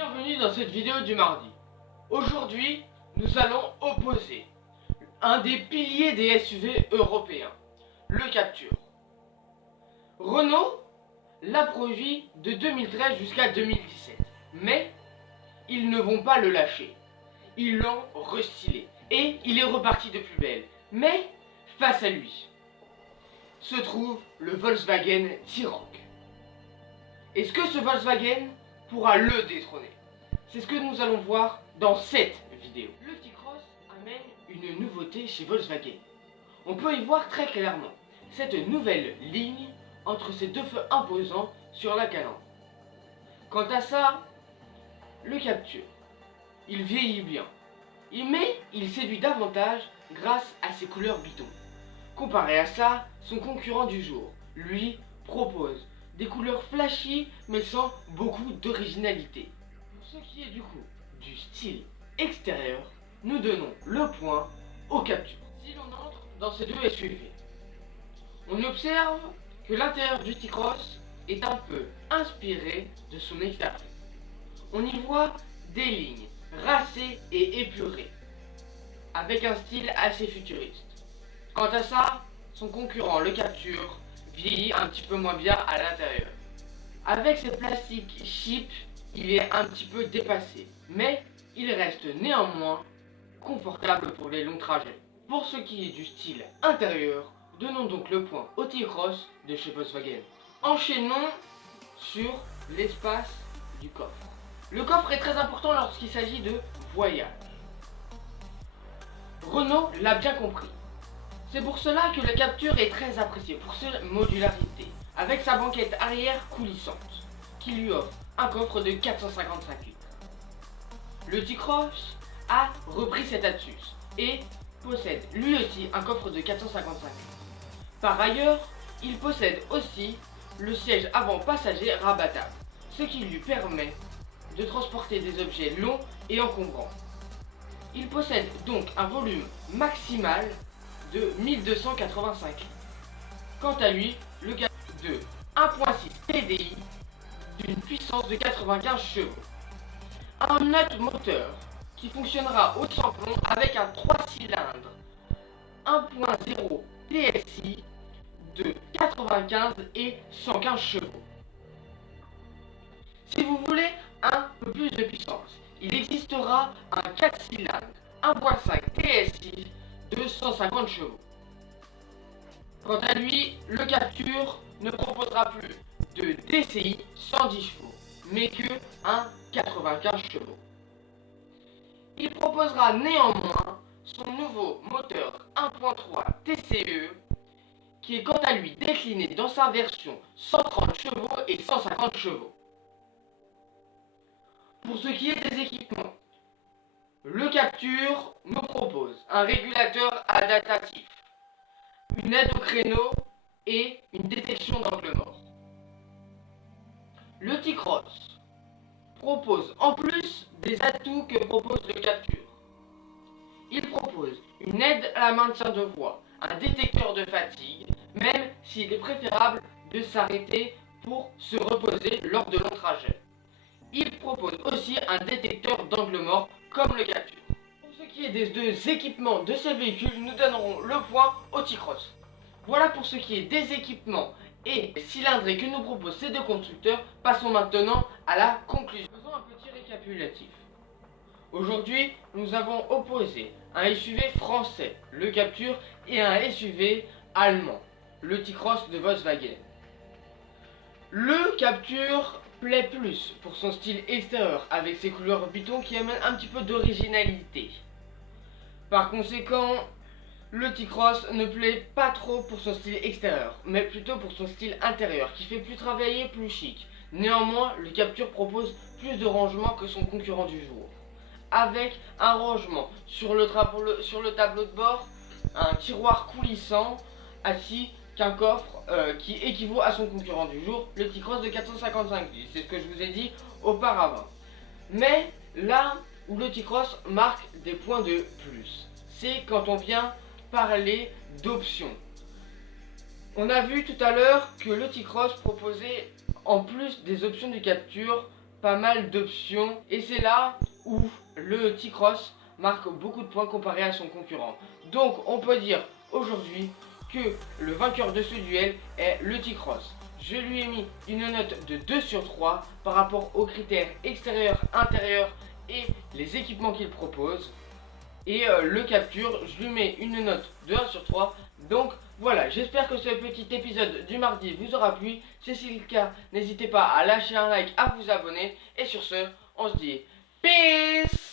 Bienvenue dans cette vidéo du mardi. Aujourd'hui, nous allons opposer un des piliers des SUV européens, le Captur. Renault l'a produit de 2013 jusqu'à 2017, mais ils ne vont pas le lâcher. Ils l'ont restylé et il est reparti de plus belle. Mais face à lui se trouve le Volkswagen T-Roc. Est-ce que ce Volkswagen pourra le détrôner? C'est ce que nous allons voir dans cette vidéo. Le T-Cross amène une nouveauté chez Volkswagen. On peut y voir très clairement cette nouvelle ligne entre ces deux feux imposants sur la calandre. Quant à ça, le Captur, il vieillit bien, mais il séduit davantage grâce à ses couleurs bidons. Comparé à ça, son concurrent du jour, lui, propose des couleurs flashy mais sans beaucoup d'originalité. Pour ce qui est du coup du style extérieur, nous donnons le point au Captur. Si l'on entre dans ces deux SUV, on observe que l'intérieur du T-Cross est un peu inspiré de son extérieur. On y voit des lignes racées et épurées, avec un style assez futuriste. Quant à ça, son concurrent, le Captur, vieillit un petit peu moins bien à l'intérieur. Avec ses plastiques cheap, il est un petit peu dépassé, mais il reste néanmoins confortable pour les longs trajets. Pour ce qui est du style intérieur, donnons donc le point au T-Cross de chez Volkswagen. Enchaînons sur l'espace du coffre. Le coffre est très important lorsqu'il s'agit de voyage. Renault l'a bien compris. C'est pour cela que le Captur est très apprécié pour sa modularité, avec sa banquette arrière coulissante, qui lui offre un coffre de 455 litres. Le T-Cross a repris cette astuce et possède lui aussi un coffre de 455 litres. Par ailleurs, il possède aussi le siège avant passager rabattable, ce qui lui permet de transporter des objets longs et encombrants. Il possède donc un volume maximal de 1285 litres. Quant à lui, le Captur de 1.6 TDI d'une puissance de 95 chevaux. Un autre moteur qui fonctionnera au sans-plomb avec un 3 cylindres 1.0 TSI de 95 et 115 chevaux. Si vous voulez un peu plus de puissance, il existera un 4 cylindres 1.5 TSI de 150 chevaux. Quant à lui, le Captur ne proposera plus de DCI 110 chevaux, mais que un 95 chevaux. Il proposera néanmoins son nouveau moteur 1.3 TCE, qui est quant à lui décliné dans sa version 130 chevaux et 150 chevaux. Pour ce qui est des équipements, le Captur nous propose un régulateur adaptatif, une aide au créneau et une détection d'angle mort. Le T-Cross propose en plus des atouts que propose le Captur. Il propose une aide à la maintien de voie, un détecteur de fatigue, même s'il est préférable de s'arrêter pour se reposer lors de longs trajets. Il propose aussi un détecteur d'angle mort comme le Captur. Pour ce qui est des deux équipements de ces véhicules, nous donnerons le point au T-Cross. Voilà pour ce qui est des équipements et cylindrés que nous proposent ces deux constructeurs. Passons maintenant à la conclusion. Faisons un petit récapitulatif. Aujourd'hui, nous avons opposé un SUV français, le Captur, et un SUV allemand, le T-Cross de Volkswagen. Le Captur plaît plus pour son style extérieur avec ses couleurs bidons qui amènent un petit peu d'originalité. Par conséquent, le T-Cross ne plaît pas trop pour son style extérieur, mais plutôt pour son style intérieur qui fait plus travailler, plus chic. Néanmoins, le Captur propose plus de rangement que son concurrent du jour, avec un rangement sur le tableau de bord, un tiroir coulissant ainsi qu'un coffre qui équivaut à son concurrent du jour, le T-Cross de 455 litres. C'est ce que je vous ai dit auparavant. Mais là où le T-Cross marque des points de plus, c'est quand on vient parler d'options. On a vu tout à l'heure que le T-Cross proposait, en plus des options du Captur, pas mal d'options et c'est là où le T-Cross marque beaucoup de points comparé à son concurrent. Donc on peut dire aujourd'hui que le vainqueur de ce duel est le T-Cross. Je lui ai mis une note de 2 sur 3 par rapport aux critères extérieurs, intérieurs et les équipements qu'il propose. Et le capture, je lui mets une note de 1 sur 3. Donc voilà, j'espère que ce petit épisode du mardi vous aura plu. Si c'est le cas, n'hésitez pas à lâcher un like, à vous abonner. Et sur ce, on se dit peace.